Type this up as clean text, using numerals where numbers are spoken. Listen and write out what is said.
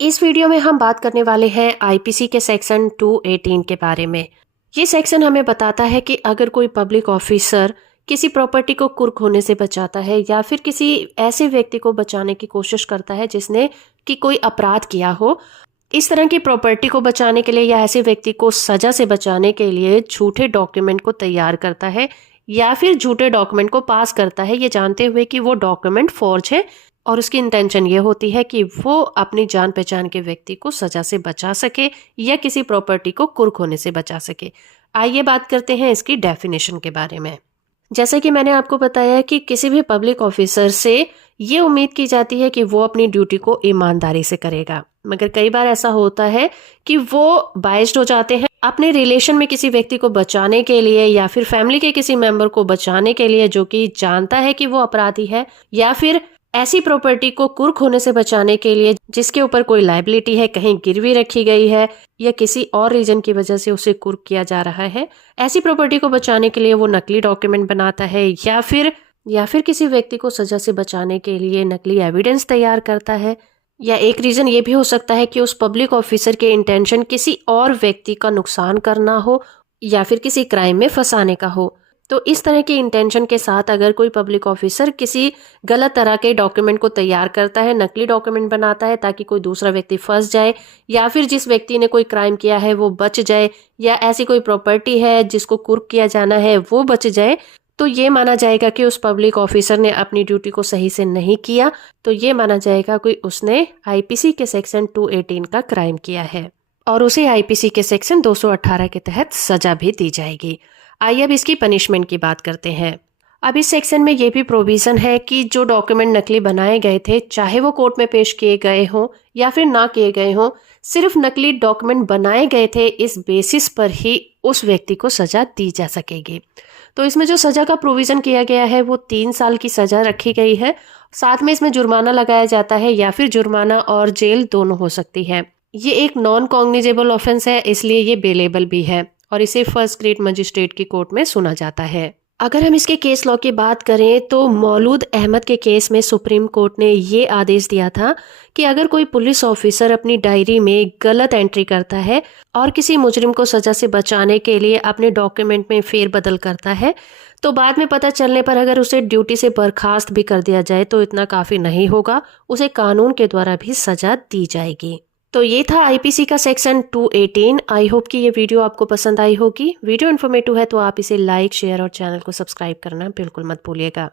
इस वीडियो में हम बात करने वाले हैं आईपीसी के सेक्शन 218 के बारे में। ये सेक्शन हमें बताता है कि अगर कोई पब्लिक ऑफिसर किसी प्रॉपर्टी को कुर्क होने से बचाता है या फिर किसी ऐसे व्यक्ति को बचाने की कोशिश करता है जिसने कि कोई अपराध किया हो, इस तरह की प्रॉपर्टी को बचाने के लिए या ऐसे व्यक्ति को सजा से बचाने के लिए झूठे डॉक्यूमेंट को तैयार करता है या फिर झूठे डॉक्यूमेंट को पास करता है, ये जानते हुए कि वो डॉक्यूमेंट फॉर्ज है और उसकी इंटेंशन ये होती है कि वो अपनी जान पहचान के व्यक्ति को सजा से बचा सके या किसी प्रॉपर्टी को कुर्क होने से बचा सके। आइए बात करते हैं इसकी डेफिनेशन के बारे में। जैसे कि मैंने आपको बताया कि किसी भी पब्लिक ऑफिसर से ये उम्मीद की जाती है कि वो अपनी ड्यूटी को ईमानदारी से करेगा, मगर कई बार ऐसा होता है कि वो बायस्ड हो जाते हैं अपने रिलेशन में किसी व्यक्ति को बचाने के लिए या फिर फैमिली के किसी मेंबर को बचाने के लिए जो कि जानता है कि वो अपराधी है, या फिर ऐसी प्रॉपर्टी को कुर्क होने से बचाने के लिए जिसके ऊपर कोई लायबिलिटी है, कहीं गिरवी रखी गई है या किसी और रीजन की वजह से उसे कुर्क किया जा रहा है। ऐसी प्रॉपर्टी को बचाने के लिए वो नकली डॉक्यूमेंट बनाता है या फिर किसी व्यक्ति को सजा से बचाने के लिए नकली एविडेंस तैयार करता है। या एक रीजन ये भी हो सकता है कि उस पब्लिक ऑफिसर के इंटेंशन किसी और व्यक्ति का नुकसान करना हो या फिर किसी क्राइम में फंसाने का हो। तो इस तरह के इंटेंशन के साथ अगर कोई पब्लिक ऑफिसर किसी गलत तरह के डॉक्यूमेंट को तैयार करता है, नकली डॉक्यूमेंट बनाता है ताकि कोई दूसरा व्यक्ति फंस जाए या फिर जिस व्यक्ति ने कोई क्राइम किया है वो बच जाए, या ऐसी कोई प्रॉपर्टी है जिसको कुर्क किया जाना है वो बच जाए, तो ये माना जाएगा कि उस पब्लिक ऑफिसर ने अपनी ड्यूटी को सही से नहीं किया। तो ये माना जाएगा कि उसने आईपीसी के सेक्शन 218 का क्राइम किया है और उसे आईपीसी के सेक्शन 218 के तहत सजा भी दी जाएगी। आइए अब इसकी पनिशमेंट की बात करते हैं। अब इस सेक्शन में ये भी प्रोविजन है कि जो डॉक्यूमेंट नकली बनाए गए थे, चाहे वो कोर्ट में पेश किए गए हों या फिर ना किए गए हों, सिर्फ नकली डॉक्यूमेंट बनाए गए थे इस बेसिस पर ही उस व्यक्ति को सजा दी जा सकेगी। तो इसमें जो सजा का प्रोविजन किया गया है वो 3 साल की सजा रखी गई है। साथ में इसमें जुर्माना लगाया जाता है या फिर जुर्माना और जेल दोनों हो सकती है। ये एक नॉन कॉग्निजेबल ऑफेंस है, इसलिए ये बेलेबल भी है और इसे फर्स्ट ग्रेड मजिस्ट्रेट की कोर्ट में सुना जाता है। अगर हम इसके केस लॉ की बात करें तो मौलूद अहमद के केस में सुप्रीम कोर्ट ने ये आदेश दिया था कि अगर कोई पुलिस ऑफिसर अपनी डायरी में गलत एंट्री करता है और किसी मुजरिम को सजा से बचाने के लिए अपने डॉक्यूमेंट में फेरबदल करता है, तो बाद में पता चलने पर अगर उसे ड्यूटी से बर्खास्त भी कर दिया जाए तो इतना काफ़ी नहीं होगा, उसे कानून के द्वारा भी सजा दी जाएगी। तो ये था आईपीसी का सेक्शन 218। आई होप कि ये वीडियो आपको पसंद आई होगी। वीडियो इन्फॉर्मेटिव है तो आप इसे लाइक, शेयर और चैनल को सब्सक्राइब करना बिल्कुल मत भूलिएगा।